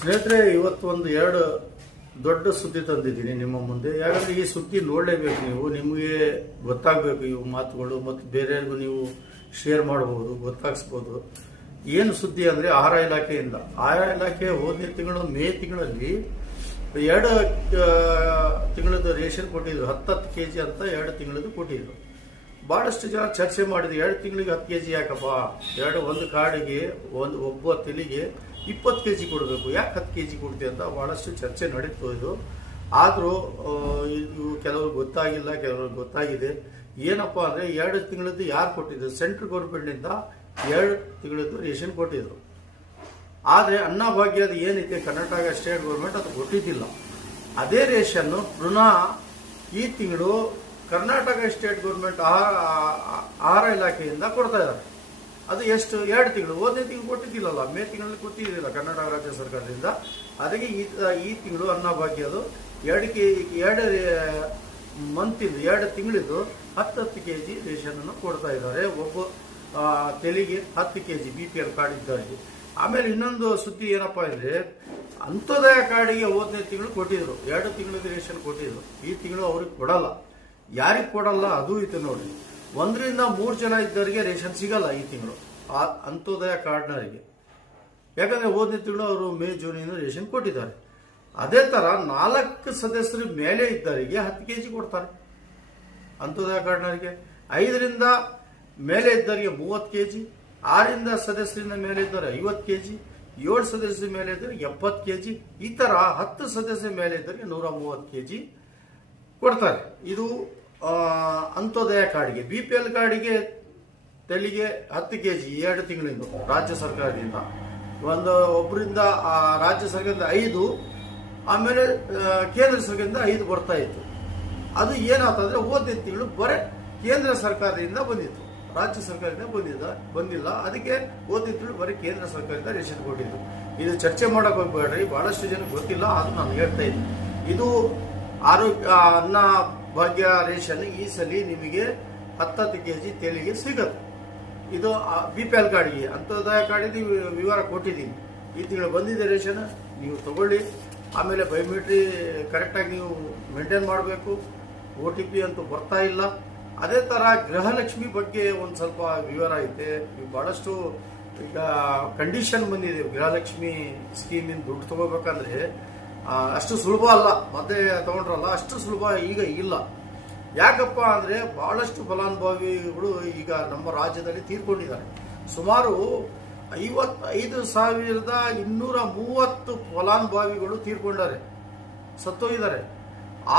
ಸ್ನೇಹಿತರೆ, ಇವತ್ತು ಎರಡು ದೊಡ್ಡ ಸುದ್ದಿ ತಂದಿದ್ದೀನಿ ನಿಮ್ಮ ಮುಂದೆ. ಯಾಕಂದ್ರೆ ಈ ಸುದ್ದಿ ನೋಡಲೇಬೇಕು ನೀವು, ನಿಮಗೆ ಗೊತ್ತಾಗಬೇಕು ಇವು ಮಾತುಗಳು, ಮತ್ತು ಬೇರೆಯವ್ರಿಗೂ ನೀವು ಶೇರ್ ಮಾಡಬಹುದು, ಗೊತ್ತಾಗಿಸ್ಬೋದು. ಏನು ಸುದ್ದಿ ಅಂದರೆ ಆಹಾರ ಇಲಾಖೆಯಿಂದ. ಆಹಾರ ಇಲಾಖೆ ಹೋದನೇ ತಿಂಗಳು ಮೇ ತಿಂಗಳಲ್ಲಿ 2 ತಿಂಗಳದ್ದು ರೇಷನ್ ಕೊಟ್ಟಿದ್ರು. 10 kg ಅಂತ 2 ತಿಂಗಳದ್ದು ಕೊಟ್ಟಿದ್ರು. ಭಾಳಷ್ಟು ಜನ ಚರ್ಚೆ ಮಾಡಿದ್ರು, 2 ತಿಂಗಳಿಗೆ 10 kg ಯಾಕಪ್ಪ, ಒಂದು ಕಾರ್ಡಿಗೆ ಒಬ್ಬ ತೆಲಿಗೆ 20 kg ಕೊಡಬೇಕು, ಯಾಕೆ 10 kg ಕೊಡ್ತೀವಿ ಅಂತ ಭಾಳಷ್ಟು ಚರ್ಚೆ ನಡೀತು. ಇದು ಆದರೂ ಇದು ಕೆಲವರು ಗೊತ್ತಾಗಿಲ್ಲ, ಕೆಲವರು ಗೊತ್ತಾಗಿದೆ. ಏನಪ್ಪ ಅಂದರೆ 2 ತಿಂಗಳದ್ದು ಯಾರು ಕೊಟ್ಟಿದ್ರು, ಸೆಂಟ್ರಲ್ ಗೌರ್ಮೆಂಟಿಂದ 2 ತಿಂಗಳದ್ದು ರೇಷನ್ ಕೊಟ್ಟಿದ್ರು. ಆದರೆ ಅನ್ನಭಾಗ್ಯದ ಏನಿದೆ ಕರ್ನಾಟಕ ಸ್ಟೇಟ್ ಗೌರ್ಮೆಂಟ್ ಅದು ಕೊಟ್ಟಿದ್ದಿಲ್ಲ. ಅದೇ ರೇಷನ್ನು ಪುನಃ ಈ ತಿಂಗಳು ಕರ್ನಾಟಕ ಸ್ಟೇಟ್ ಗೌರ್ಮೆಂಟ್ ಆಹಾರ ಇಲಾಖೆಯಿಂದ ಕೊಡ್ತಾ ಇದ್ದಾರೆ. ಅದು ಎಷ್ಟು, 2 ತಿಂಗಳು. ಹೋದನೇ ತಿಂಗಳು ಕೊಟ್ಟಿದ್ದಿಲ್ಲಲ್ಲ, ಮೇ ತಿಂಗಳಲ್ಲಿ ಕೊಟ್ಟಿದ್ದಿಲ್ಲ ಕರ್ನಾಟಕ ರಾಜ್ಯ ಸರ್ಕಾರದಿಂದ. ಅದಕ್ಕೆ ಈ ತಿಂಗಳು ಅನ್ನಭಾಗ್ಯದು 2 ಮಂತಿಂದು 2 ತಿಂಗಳಿದ್ದು 10 kg ರೇಷನ್ ಕೊಡ್ತಾ ಇದ್ದಾರೆ. ಒಬ್ಬ ತೆಲಿಗೆ 10 kg BPL ಕಾರ್ಡ್ ಇದ್ದವರಿಗೆ. ಆಮೇಲೆ ಇನ್ನೊಂದು ಸುದ್ದಿ ಏನಪ್ಪ ಅಂದರೆ, ಅಂತ್ಯೋದಯ ಕಾರ್ಡಿಗೆ ಹೋದನೇ ತಿಂಗಳು ಕೊಟ್ಟಿದ್ರು, 2 ತಿಂಗಳದ ರೇಷನ್ ಕೊಟ್ಟಿದ್ರು. ಈ ತಿಂಗಳು ಅವ್ರಿಗೆ ಕೊಡಲ್ಲ. ಯಾರಿಗೆ ಕೊಡಲ್ಲ ಅದು ಇತ್ತು ನೋಡಿ. 1 ರಿಂದ 3 ಜನ ಇದ್ದವರಿಗೆ ರೇಷನ್ ಸಿಗಲ್ಲ ಈ ತಿಂಗಳು, ಆ ಅಂತ್ಯೋದಯ ಕಾರ್ಡ್ನವರಿಗೆ. ಯಾಕಂದರೆ ಹೋದನೇ ತಿಂಗಳು ಅವರು ಮೇ ಜೂನಿಂದ ರೇಷನ್ ಕೊಟ್ಟಿದ್ದಾರೆ. ಅದೇ ಥರ 4 ಸದಸ್ಯರ ಮೇಲೆ ಇದ್ದವರಿಗೆ 10 kg ಕೊಡ್ತಾರೆ ಅಂತ್ಯೋದಯ ಕಾರ್ಡ್ನವರಿಗೆ. 5 ರಿಂದ ಮೇಲೆ ಇದ್ದವರಿಗೆ 30 kg, 6 ಸದಸ್ಯರಿಂದ ಮೇಲೆ ಇದ್ದರೆ 50 kg, 7 ಸದಸ್ಯರ ಮೇಲೆ ಇದ್ದರೆ 70 kg, ಈ ಥರ 10 ಸದಸ್ಯರ ಮೇಲೆ ಇದ್ದವರಿಗೆ 130 kg ಕೊಡ್ತಾರೆ. ಇದು ಅಂತ್ಯೋದಯ ಕಾರ್ಡ್ಗೆ. BPL ಕಾರ್ಡಿಗೆ ತೆಲಿಗೆ 10 kg 2 ತಿಂಗಳಿಂದ ರಾಜ್ಯ ಸರ್ಕಾರದಿಂದ, ಒಬ್ಬರಿಂದ ರಾಜ್ಯ ಸರ್ಕಾರದಿಂದ 5, ಆಮೇಲೆ ಕೇಂದ್ರ ಸರ್ಕಾರದಿಂದ 5 ಬರ್ತಾ ಇತ್ತು. ಅದು ಏನಾಗ್ತಂದ್ರೆ ಹೋದ ತಿಂಗಳು ಬರೀ ಕೇಂದ್ರ ಸರ್ಕಾರದಿಂದ ಬಂದಿತ್ತು, ರಾಜ್ಯ ಸರ್ಕಾರದಿಂದ ಬಂದಿಲ್ಲ. ಅದಕ್ಕೆ ಹೋದ ತಿಂಗಳು ಬರೀ ಕೇಂದ್ರ ಸರ್ಕಾರದಿಂದ ರೇಷನ್ ಕೊಟ್ಟಿದ್ದು. ಇದು ಚರ್ಚೆ ಮಾಡಕ್ ಹೋಗ್ಬೇಡ್ರಿ, ಬಹಳಷ್ಟು ಜನ ಗೊತ್ತಿಲ್ಲ, ಅದು ನಾನು ಹೇಳ್ತಾ ಇದ್ದೀನಿ. ಇದು ಆರೋಗ್ಯ ಅನ್ನ ಭಾಗ್ಯ ರೇಷನ್ ಈ ಸಲ ನಿಮಗೆ 10 kg ತೆಲಿಗೆ ಸಿಗುತ್ತೆ. ಇದು BPL ಕಾರ್ಡಿಗೆ. ಅಂತ್ಯೋದಯ ಕಾರ್ಡಿಗೆ ವಿವರ ಕೊಟ್ಟಿದ್ದೀನಿ. ಈ ತಿಂಗಳು ಬಂದಿದೆ ರೇಷನ್, ನೀವು ತಗೊಳ್ಳಿ. ಆಮೇಲೆ ಬಯೋಮೆಟ್ರಿ ಕರೆಕ್ಟಾಗಿ ನೀವು ಮೇಂಟೈನ್ ಮಾಡಬೇಕು. OTP ಅಂತೂ ಬರ್ತಾ ಇಲ್ಲ. ಅದೇ ಥರ ಗೃಹಲಕ್ಷ್ಮಿ ಬಗ್ಗೆ ಒಂದು ಸ್ವಲ್ಪ ವಿವರ ಐತೆ. ಭಾಳಷ್ಟು ಈಗ ಕಂಡೀಷನ್ ಬಂದಿದೆ. ಗೃಹಲಕ್ಷ್ಮಿ ಸ್ಕೀಮಿಂದ ದುಡ್ಡು ತಗೋಬೇಕಂದ್ರೆ ಅಷ್ಟು ಸುಲಭ ಅಲ್ಲ. ಮತ್ತೆ ತಗೊಂಡ್ರಲ್ಲ ಅಷ್ಟು ಸುಲಭ ಈಗ ಇಲ್ಲ. ಯಾಕಪ್ಪ ಅಂದರೆ ಭಾಳಷ್ಟು ಫಲಾನುಭವಿಗಳು ಈಗ ನಮ್ಮ ರಾಜ್ಯದಲ್ಲಿ ತೀರ್ಕೊಂಡಿದ್ದಾರೆ. ಸುಮಾರು 55,230 ಫಲಾನುಭವಿಗಳು ತೀರ್ಕೊಂಡಾರೆ, ಸತ್ತೋಗಿದ್ದಾರೆ.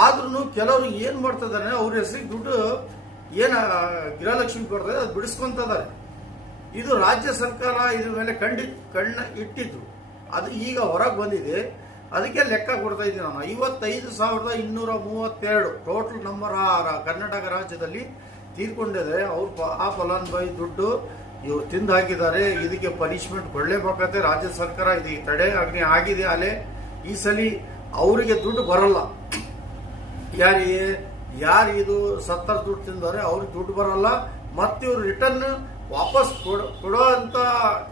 ಆದ್ರೂ ಕೆಲವರು ಏನು ಮಾಡ್ತಿದ್ದಾರೆ, ಅವ್ರ ಹೆಸರಿಗೆ ದುಡ್ಡು ಏನು ಗೃಹಲಕ್ಷ್ಮಿ ಕೊಡ್ತಾರೆ ಅದು ಬಿಡಿಸ್ಕೊಂತಿದ್ದಾರೆ. ಇದು ರಾಜ್ಯ ಸರ್ಕಾರ ಇದ್ರ ಮೇಲೆ ಕಣ್ಣ ಇಟ್ಟಿದ್ರು. ಅದು ಈಗ ಹೊರಗೆ ಬಂದಿದೆ. ಅದಕ್ಕೆ ಲೆಕ್ಕ ಕೊಡ್ತಾ ಇದ್ದೀನಿ ನಾನು. 55,232 ಟೋಟಲ್ ನಮ್ಮ ಕರ್ನಾಟಕ ರಾಜ್ಯದಲ್ಲಿ ತೀರ್ಕೊಂಡಿದೆ. ಆ ಫಲಾನುಭವಿ ದುಡ್ಡು ಇವ್ರು ತಿಂದು ಹಾಕಿದ್ದಾರೆ. ಇದಕ್ಕೆ ಪನಿಷ್ಮೆಂಟ್ ಕೊಡಲೇಬೇಕಾಗುತ್ತೆ ರಾಜ್ಯ ಸರ್ಕಾರ. ಇದು ತಡೆ ಅಗ್ನಿ ಆಗಿದೆ ಅಲೆ. ಈ ಸಲ ಅವರಿಗೆ ದುಡ್ಡು ಬರಲ್ಲ. ಯಾರು ಇದು ಸತ್ತರ ದುಡ್ಡು ತಿಂದಾರೆ ಅವ್ರಿಗೆ ದುಡ್ಡು ಬರಲ್ಲ. ಮತ್ತೆ ಇವ್ರು ರಿಟರ್ನ್ ವಾಪಸ್ ಕೊಡೋ ಅಂತ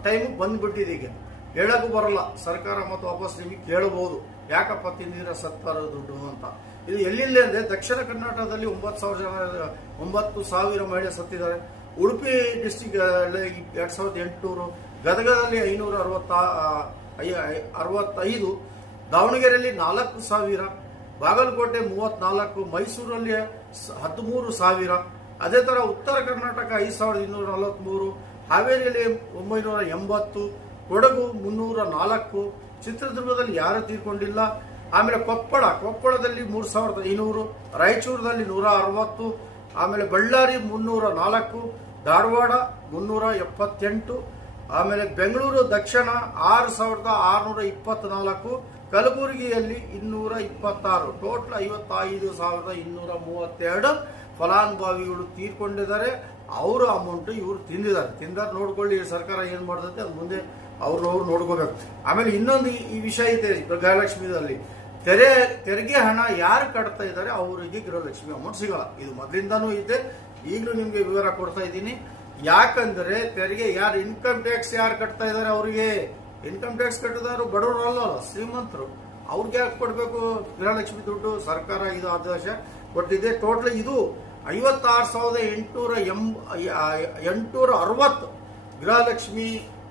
ಟೈಮ್ ಬಂದ್ಬಿಟ್ಟಿದೆ. ಈಗ ಹೇಳಕ್ಕೂ ಬರಲ್ಲ ಸರ್ಕಾರ, ಮತ್ತು ವಾಪಸ್ ನಿಮಗೆ ಕೇಳಬಹುದು, ಯಾಕಪ್ಪ ತಿಂದಿರ ಸತ್ತರ ದುಡ್ಡು ಅಂತ. ಇದು ಎಲ್ಲಿಲ್ಲ ಅಂದ್ರೆ ದಕ್ಷಿಣ ಕರ್ನಾಟಕದಲ್ಲಿ 9,000 ಮಹಿಳೆ ಸತ್ತಿದ್ದಾರೆ. ಉಡುಪಿ ಡಿಸ್ಟಿಕ್ 2,800, ಗದಗದಲ್ಲಿ 565, ದಾವಣಗೆರೆಯಲ್ಲಿ 4,000, ಬಾಗಲಕೋಟೆ 34, ಮೈಸೂರಲ್ಲಿ 13,000. ಅದೇ ಥರ ಉತ್ತರ ಕರ್ನಾಟಕ 5,243, ಹಾವೇರಿಯಲ್ಲಿ 980, ಕೊಡಗು 304, ಚಿತ್ರದುರ್ಗದಲ್ಲಿ ಯಾರು ತೀರ್ಕೊಂಡಿಲ್ಲ. ಆಮೇಲೆ ಕೊಪ್ಪಳದಲ್ಲಿ 3,500, ರಾಯಚೂರಿನಲ್ಲಿ 160, ಆಮೇಲೆ ಬಳ್ಳಾರಿ 304, ಧಾರವಾಡ 378, ಆಮೇಲೆ ಬೆಂಗಳೂರು ದಕ್ಷಿಣ 6,624, ಕಲಬುರಗಿಯಲ್ಲಿ 226. ಟೋಟಲ್ 55,232 ಫಲಾನುಭವಿಗಳು ತೀರ್ಕೊಂಡಿದ್ದಾರೆ. ಅವರ ಅಮೌಂಟ್ ಇವರು ತಿಂದಾರೆ ನೋಡ್ಕೊಳ್ಳಿ. ಸರ್ಕಾರ ಏನು ಮಾಡ್ತೈತೆ ಅದು ಮುಂದೆ ಅವ್ರು ನೋಡ್ಕೋಬೇಕು. ಆಮೇಲೆ ಇನ್ನೊಂದು ಈ ವಿಷಯ ಇದೆ ಗೃಹಲಕ್ಷ್ಮಿದಲ್ಲಿ, ತೆರಿಗೆ ಹಣ ಯಾರು ಕಟ್ತಾ ಇದ್ದಾರೆ ಅವರಿಗೆ ಗೃಹಲಕ್ಷ್ಮಿ ಅಮೌಂಟ್ ಸಿಗಲ್ಲ. ಇದು ಮೊದಲಿಂದಾನೂ ಇದೆ, ಈಗಲೂ ನಿಮಗೆ ವಿವರ ಕೊಡ್ತಾ ಇದ್ದೀನಿ. ಯಾಕಂದ್ರೆ ತೆರಿಗೆ ಯಾರು ಇನ್ಕಮ್ ಟ್ಯಾಕ್ಸ್ ಯಾರು ಕಟ್ತಾ ಇದ್ದಾರೆ ಅವರಿಗೆ ಇನ್ಕಮ್ ಟ್ಯಾಕ್ಸ್ ಕಟ್ಟಿದವರು ಬಡವರು ಅಲ್ಲ, ಶ್ರೀಮಂತರು. ಅವ್ರಿಗೆ ಯಾಕೆ ಕೊಡಬೇಕು ಗೃಹಲಕ್ಷ್ಮಿ ದುಡ್ಡು? ಸರ್ಕಾರ ಇದು ಆದೇಶ ಕೊಟ್ಟಿದೆ. ಟೋಟಲ್ ಇದು 56,860 ಗೃಹಲಕ್ಷ್ಮಿ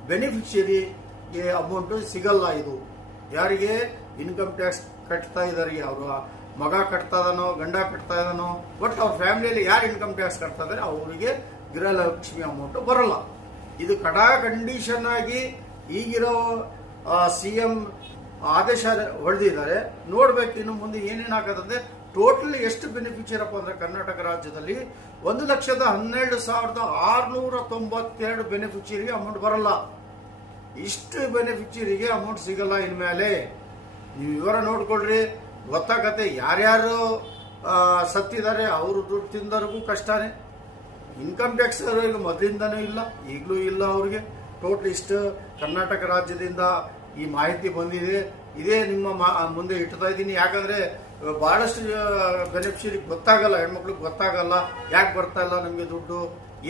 ಬೆನಿಫಿಷಿಯರಿಗೆ ಅಮೌಂಟ್ ಸಿಗಲ್ಲ. ಇದು ಯಾರಿಗೆ ಇನ್ಕಮ್ ಟ್ಯಾಕ್ಸ್ ಕಟ್ತಾ ಇದಾರೆ, ಅವರು ಮಗ ಕಟ್ತಾ ಇದಾನೋ ಗಂಡ ಕಟ್ತಾ ಇದಾನೋ, ಬಟ್ ಅವ್ರ ಫ್ಯಾಮಿಲಿಯಲ್ಲಿ ಯಾರು ಇನ್ಕಮ್ ಟ್ಯಾಕ್ಸ್ ಕಟ್ತಾ ಇದಾರೆ ಅವರಿಗೆ ಗೃಹಲಕ್ಷ್ಮಿ ಅಮೌಂಟ್ ಬರಲ್ಲ. ಇದು ಕಡಾ ಕಂಡೀಷನ್ ಆಗಿ ಈಗಿರೋ CM ಆದೇಶ ಹೊಡೆದಿದ್ದಾರೆ. ನೋಡ್ಬೇಕು ಇನ್ನು ಮುಂದೆ ಏನೇನು ಆಗದಂತೆ. ಟೋಟಲ್ ಎಷ್ಟು ಬೆನಿಫಿಷಿಯರಪ್ಪ ಅಂದ್ರೆ ಕರ್ನಾಟಕ ರಾಜ್ಯದಲ್ಲಿ 1,12,692 ಬೆನಿಫಿಷಿಯರಿಗೆ ಅಮೌಂಟ್ ಬರಲ್ಲ. ಇಷ್ಟು ಬೆನಿಫಿಷಿಯರಿಗೆ ಅಮೌಂಟ್ ಸಿಗಲ್ಲ ಇನ್ಮೇಲೆ. ನೀವು ವಿವರ ನೋಡ್ಕೊಳ್ರಿ, ಗೊತ್ತಾಗತ್ತೆ. ಯಾರ್ಯಾರು ಸತ್ತಿದ್ದಾರೆ ಅವರು ದುಡ್ಡು ತಿಂದವ್ರಿಗೂ ಕಷ್ಟನೇ. ಇನ್ಕಮ್ ಟ್ಯಾಕ್ಸ್ ಅವ್ರಿಗೆ ಮೊದಲಿಂದನೂ ಇಲ್ಲ, ಈಗಲೂ ಇಲ್ಲ ಅವ್ರಿಗೆ. ಟೋಟಲ್ ಇಷ್ಟು ಕರ್ನಾಟಕ ರಾಜ್ಯದಿಂದ ಈ ಮಾಹಿತಿ ಬಂದಿದೆ. ಇದೇ ನಿಮ್ಮ ಮುಂದೆ ಇಡ್ತಾ ಇದ್ದೀನಿ. ಯಾಕಂದ್ರೆ ಬಹಳಷ್ಟು ಬೆನಿಫಿಷಿಯರಿಗೆ ಗೊತ್ತಾಗಲ್ಲ, ಹೆಣ್ಮಕ್ಳಿಗೆ ಗೊತ್ತಾಗಲ್ಲ ಯಾಕೆ ಬರ್ತಾ ಇಲ್ಲ ನಮಗೆ ದುಡ್ಡು,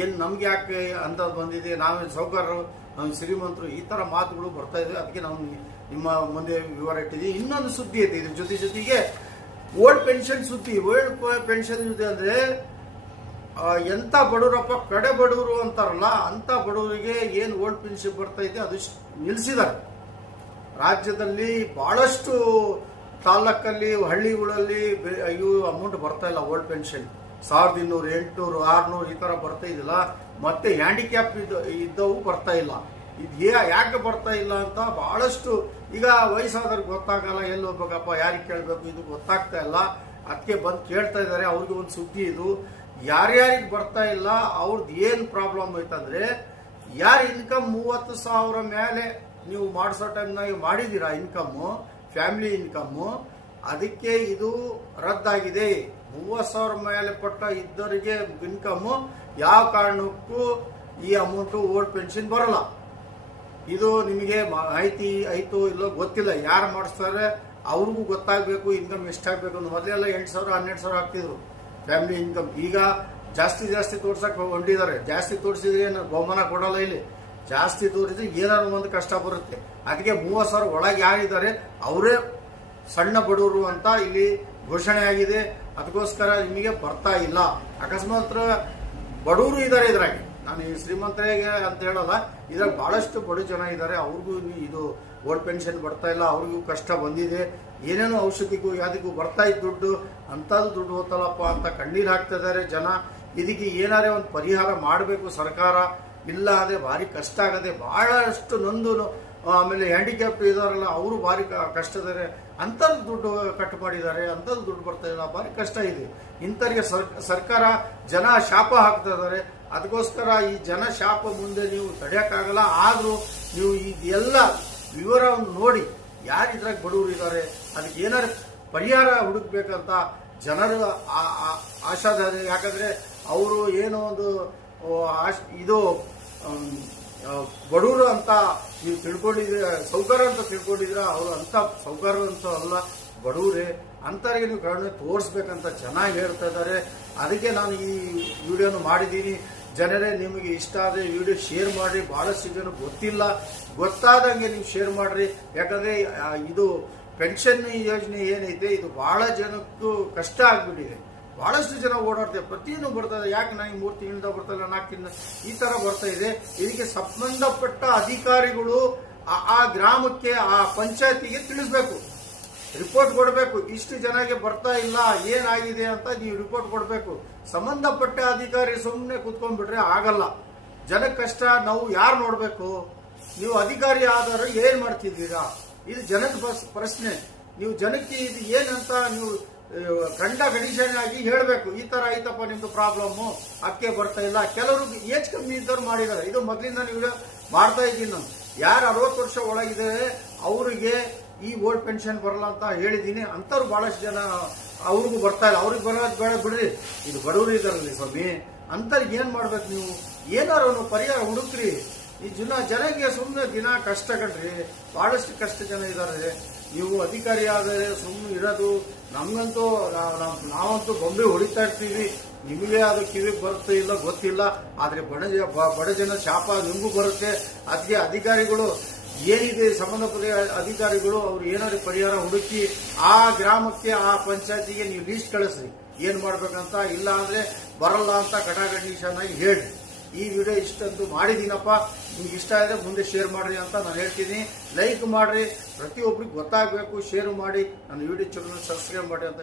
ಏನು ನಮ್ಗೆ ಯಾಕೆ ಅಂತ ಬಂದಿದೆ, ನಾವೇನು ಸೌಕರ್ಯರು, ನಾವು ಶ್ರೀಮಂತರು, ಈ ತರ ಮಾತುಗಳು ಬರ್ತಾ ಇದೆ. ಅದಕ್ಕೆ ನಾವು ನಿಮ್ಮ ಮುಂದೆ ವಿವರ ಇಟ್ಟಿದ್ದೀವಿ. ಇನ್ನೊಂದು ಸುದ್ದಿ ಐತೆ ಇದ್ರ ಜೊತೆಗೆ ಓಲ್ಡ್ ಪೆನ್ಷನ್ ಸುದ್ದಿ. ಓಲ್ಡ್ ಪೆನ್ಷನ್ ಸುದ್ದಿ ಅಂದ್ರೆ ಎಂತ ಬಡವರಪ್ಪ, ಕಡೆ ಬಡವರು ಅಂತಾರಲ್ಲ, ಅಂತ ಬಡವರಿಗೆ ಏನು ಓಲ್ಡ್ ಪೆನ್ಷನ್ ಬರ್ತಾ ಇದೆ ಅದು ನಿಲ್ಲಿಸಿದ್ದಾರೆ. ರಾಜ್ಯದಲ್ಲಿ ಬಹಳಷ್ಟು ತಾಲೂಕಲ್ಲಿ ಹಳ್ಳಿಗಳಲ್ಲಿ ಇವು ಅಮೌಂಟ್ ಬರ್ತಾ ಇಲ್ಲ. ಓಲ್ಡ್ ಪೆನ್ಷನ್ 1200, 800, 600 ಈ ತರ ಬರ್ತಾ ಇದಿಲ್ಲ. ಮತ್ತೆ ಹ್ಯಾಂಡಿಕ್ಯಾಪ್ ಇದ್ದವು ಬರ್ತಾ ಇಲ್ಲ. ಇದು ಯಾಕೆ ಬರ್ತಾ ಇಲ್ಲ ಅಂತ ಬಹಳಷ್ಟು ಈಗ ವಯಸ್ಸಾದವ್ರಿಗೆ ಗೊತ್ತಾಗಲ್ಲ, ಎಲ್ಲಿ ಹೋಗ್ಬೇಕಪ್ಪ, ಯಾರಿಗೆ ಕೇಳಬೇಕು, ಇದು ಗೊತ್ತಾಗ್ತಾ ಇಲ್ಲ. ಅದಕ್ಕೆ ಬಂದು ಕೇಳ್ತಾ ಇದ್ದಾರೆ. ಅವ್ರಿಗೆ ಒಂದು ಸುದ್ದಿ ಇದು. ಯಾರ್ಯಾರಿಗೆ ಬರ್ತಾ ಇಲ್ಲ ಅವ್ರದ್ದು ಏನು ಪ್ರಾಬ್ಲಮ್ ಐತಂದ್ರೆ, ಯಾರು ಇನ್ಕಮ್ 30,000 ಮೇಲೆ ನೀವು ಮಾಡಿಸೋ ಟೈಮ್ನಾಗ ಮಾಡಿದ್ದೀರಾ ಇನ್ಕಮ್ಮು, ಫ್ಯಾಮಿಲಿ ಇನ್ಕಮ್ಮು, ಅದಕ್ಕೆ ಇದು ರದ್ದಾಗಿದೆ. 30,000 ಮೇಲೆ ಪಟ್ಟ ಇದ್ದವರಿಗೆ ಇನ್ಕಮ್ಮು ಯಾವ ಕಾರಣಕ್ಕೂ ಈ ಅಮೌಂಟು ಓಲ್ಡ್ ಪೆನ್ಷನ್ ಬರಲ್ಲ. ಇದು ನಿಮಗೆ ಮಾಹಿತಿ ಆಯ್ತು ಇಲ್ಲೋ ಗೊತ್ತಿಲ್ಲ. ಯಾರು ಮಾಡಿಸ್ತಾರೆ ಅವ್ರಿಗೂ ಗೊತ್ತಾಗಬೇಕು ಇನ್ಕಮ್ ಎಷ್ಟಾಗಬೇಕು ಅಂತ. ಮೊದಲೆಲ್ಲ 8,000, 12,000 ಆಗ್ತಿದ್ರು ಫ್ಯಾಮಿಲಿ ಇನ್ಕಮ್. ಈಗ ಜಾಸ್ತಿ ತೋರ್ಸಕ್ಕೆ ಹೊಂಟಿದ್ದಾರೆ. ಜಾಸ್ತಿ ತೋರಿಸಿದ್ರೆ ಏನು ಬಹುಮಾನ ಕೊಡಲ್ಲ. ಇಲ್ಲಿ ಜಾಸ್ತಿ ತೋರಿಸಿದ್ರೆ ಏನಾದ್ರು ಒಂದು ಕಷ್ಟ ಬರುತ್ತೆ. ಅದಕ್ಕೆ 30,000 ಒಳಗೆ ಯಾರಿದ್ದಾರೆ ಅವರೇ ಸಣ್ಣ ಬಡವರು ಅಂತ ಇಲ್ಲಿ ಘೋಷಣೆ ಆಗಿದೆ. ಅದಕ್ಕೋಸ್ಕರ ನಿಮಗೆ ಬರ್ತಾ ಇಲ್ಲ. ಅಕಸ್ಮಾತ್ ಬಡವರು ಇದ್ದಾರೆ ಇದ್ರಾಗೆ, ನಾನು ಈ ಶ್ರೀಮಂತರಿಗೆ ಅಂತ ಹೇಳಲ್ಲ, ಇದ್ರಾಗ ಬಹಳಷ್ಟು ಬಡ ಜನ ಇದ್ದಾರೆ. ಅವ್ರಿಗೂ ಇದು ಓಲ್ಡ್ ಪೆನ್ಷನ್ ಬರ್ತಾ ಇಲ್ಲ, ಅವ್ರಿಗೂ ಕಷ್ಟ ಬಂದಿದೆ. ಏನೇನೋ ಔಷಧಿಗೂ ಯಾವ್ದಿಗೂ ಬರ್ತಾ ಇದ್ದ ದುಡ್ಡು, ಅಂಥದ್ದು ದುಡ್ಡು ಹೋತಲ್ಲಪ್ಪ ಅಂತ ಕಣ್ಣೀರು ಹಾಕ್ತಾ ಇದ್ದಾರೆ ಜನ. ಇದಕ್ಕೆ ಏನಾರೇ ಒಂದು ಪರಿಹಾರ ಮಾಡಬೇಕು ಸರ್ಕಾರ. ಇಲ್ಲ ಅಂದರೆ ಭಾರಿ ಕಷ್ಟ ಆಗದೆ. ಬಹಳಷ್ಟು ನೊಂದು ಆಮೇಲೆ ಹ್ಯಾಂಡಿಕ್ಯಾಪ್ ಇದಾರಲ್ಲ ಅವರು ಭಾರಿ ಕಷ್ಟದರೆ. ಅಂಥದ್ದು ದುಡ್ಡು ಕಟ್ ಮಾಡಿದ್ದಾರೆ, ಅಂಥದ್ದು ದುಡ್ಡು ಬರ್ತಾ ಇಲ್ಲ, ಭಾರಿ ಕಷ್ಟ ಇದೆ. ಇಂಥವ್ರಿಗೆ ಸರ್ಕಾರ ಜನ ಶಾಪ ಹಾಕ್ತಾ ಇದ್ದಾರೆ. ಅದಕ್ಕೋಸ್ಕರ ಈ ಜನ ಶಾಪ ಮುಂದೆ ನೀವು ತಡೆಯೋಕ್ಕಾಗಲ್ಲ. ಆದರೂ ನೀವು ಇದೆಲ್ಲ ವಿವರವನ್ನು ನೋಡಿ ಯಾರು ಇದ್ರಾಗ ಬಡವರು ಇದ್ದಾರೆ ಅದಕ್ಕೆ ಏನಾರು ಪರಿಹಾರ ಹುಡುಕ್ಬೇಕಂತ ಜನರು ಆಶಾದಾರ. ಯಾಕಂದ್ರೆ ಅವರು ಏನೋ ಒಂದು ಇದು ಬಡವರು ಅಂತ ನೀವು ತಿಳ್ಕೊಂಡಿದ್ರೆ, ಸೌಕರ್ಯ ಅಂತ ತಿಳ್ಕೊಂಡಿದ್ರ, ಅವರು ಅಂತ ಸೌಕರ್ಯ ಅಂತ ಅಲ್ಲ, ಬಡವರೇ. ಅಂಥವ್ರಿಗೆ ನೀವು ಕಾರಣ ತೋರಿಸ್ಬೇಕಂತ ಚೆನ್ನಾಗಿ ಹೇಳ್ತಾ ಇದ್ದಾರೆ. ಅದಕ್ಕೆ ನಾನು ಈ ವಿಡಿಯೋನ ಮಾಡಿದ್ದೀನಿ. ಜನರೇ, ನಿಮಗೆ ಇಷ್ಟ ಆದರೆ ವಿಡಿಯೋ ಶೇರ್ ಮಾಡಿರಿ. ಬಹಳಷ್ಟು ಜನ ಗೊತ್ತಾದಂಗೆ ನೀವು ಶೇರ್ ಮಾಡಿರಿ. ಯಾಕಂದರೆ ಇದು ಪೆನ್ಷನ್ ಯೋಜನೆ ಏನೈತೆ ಇದು ಬಹಳ ಜನಕ್ಕೂ ಕಷ್ಟ ಆಗಿಬಿಟ್ಟಿದೆ. ಬಹಳಷ್ಟು ಜನ ಓಡಾಡ್ತಾರೆ, ಪ್ರತಿಯೊಂದು ಬರ್ತಾ ಇದೆ. ಯಾಕೆ ನನಗೆ 3 ತಿಂಗಳಿಂದ ಬರ್ತಾ ಇಲ್ಲ, 4 ತಿಂಗಳ ಈ ಥರ ಬರ್ತಾ ಇದೆ. ಇದಕ್ಕೆ ಸಂಬಂಧಪಟ್ಟ ಅಧಿಕಾರಿಗಳು ಆ ಗ್ರಾಮಕ್ಕೆ, ಆ ಪಂಚಾಯತಿಗೆ ತಿಳಿಸ್ಬೇಕು, ರಿಪೋರ್ಟ್ ಕೊಡಬೇಕು. ಇಷ್ಟು ಜನಕ್ಕೆ ಬರ್ತಾ ಇಲ್ಲ, ಏನಾಗಿದೆ ಅಂತ ನೀವು ರಿಪೋರ್ಟ್ ಕೊಡಬೇಕು. ಸಂಬಂಧಪಟ್ಟ ಅಧಿಕಾರಿ ಸುಮ್ಮನೆ ಕೂತ್ಕೊಂಡ್ಬಿಟ್ರೆ ಆಗಲ್ಲ. ಜನಕ್ಕೆ ಕಷ್ಟ ನಾವು ಯಾರು ನೋಡಬೇಕು? ನೀವು ಅಧಿಕಾರಿ ಆದರೂ ಏನು ಮಾಡ್ತಿದ್ದೀರಾ? ಇದು ಜನದ ಪ್ರಶ್ನೆ. ನೀವು ಜನಕ್ಕೆ ಇದು ಏನಂತ ನೀವು ಕಂಡೀಷನ್ ಆಗಿ ಹೇಳಬೇಕು. ಈ ತರ ಐತಪ್ಪ ನಿಮ್ದು ಪ್ರಾಬ್ಲಮ್ಮು, ಅದಕ್ಕೆ ಬರ್ತಾ ಇಲ್ಲ. ಕೆಲವರು ಏಜ್ ಕಮ್ಮಿ ಇದ್ದವ್ರು ಮಾಡಿದ್ದಾರೆ. ಇದು ಮೊದಲಿಂದ ನೀವು ಮಾಡ್ತಾ ಇದ್ದೀನಿ ನಾನು. ಯಾರು 60 ವರ್ಷ ಒಳಗಿದ್ದಾರೆ ಅವರಿಗೆ ಈ ಓಲ್ಡ್ ಪೆನ್ಷನ್ ಬರಲ್ಲ ಅಂತ ಹೇಳಿದ್ದೀನಿ. ಅಂಥವ್ರು ಬಹಳಷ್ಟು ಜನ ಅವ್ರಿಗೂ ಬರ್ತಾ ಇಲ್ಲ. ಅವ್ರಿಗೆ ಬರೋದು ಬೇಡ ಬಿಡ್ರಿ, ಇದು ಬಡವರು ಇದ್ದಾರಲ್ಲಿ ಸ್ವಾಮಿ. ಅಂಥವ್ರಿಗೆ ಏನು ಮಾಡ್ಬೇಕು? ನೀವು ಏನಾರು ಪರಿಹಾರ ಹುಡುಕ್ರಿ. ಈ ಜನಕ್ಕೆ ಸುಮ್ಮನೆ ದಿನ ಕಷ್ಟ ಕಣ್ರಿ, ಬಹಳಷ್ಟು ಕಷ್ಟ ಜನ ಇದ್ದಾರೆ. ನೀವು ಅಧಿಕಾರಿ ಆದರೆ ಸುಮ್ಮನೆ ಇರೋದು. ನಮ್ಗಂತೂ ನಾವಂತೂ ಬೊಂಬೆ ಹೊಡಿತಾ ಇರ್ತೀವಿ. ನಿಮಗೆ ಅದು ಕಿವಿಗೆ ಬರುತ್ತೆ ಇಲ್ಲ ಗೊತ್ತಿಲ್ಲ. ಆದರೆ ಬಡ ಜನ ಶಾಪ ನಿಮಗೂ ಬರುತ್ತೆ. ಅದಕ್ಕೆ ಅಧಿಕಾರಿಗಳು ಏನಿದೆ ಸಂಬಂಧಪಟ್ಟ ಅಧಿಕಾರಿಗಳು ಅವ್ರು ಏನಾದ್ರು ಪರಿಹಾರ ಹುಡುಕಿ ಆ ಗ್ರಾಮಕ್ಕೆ ಆ ಪಂಚಾಯತಿಗೆ ನೀವು ಲೀಸ್ಟ್ ಕಳಿಸ್ರಿ ಏನ್ ಮಾಡ್ಬೇಕಂತ. ಇಲ್ಲ ಅಂದ್ರೆ ಬರಲ್ಲ ಅಂತ ಕಟಾಕಂಡೀಷನ್ ಹೇಳಿ. ಈ ವಿಡಿಯೋ ಇಷ್ಟಂತೂ ಮಾಡಿದೀನಪ್ಪ, ನಿಮ್ಗೆ ಇಷ್ಟ ಆದರೆ ಮುಂದೆ ಶೇರ್ ಮಾಡ್ರಿ ಅಂತ ನಾನು ಹೇಳ್ತೀನಿ. ಲೈಕ್ ಮಾಡ್ರಿ, ಪ್ರತಿಯೊಬ್ಬರಿಗೆ ಗೊತ್ತಾಗಬೇಕು, ಶೇರ್ ಮಾಡಿ, ನನ್ನ ವಿಡಿಯೋ ಚಾನಲ್ ಸಬ್ಸ್ಕ್ರೈಬ್ ಮಾಡಿ ಅಂತ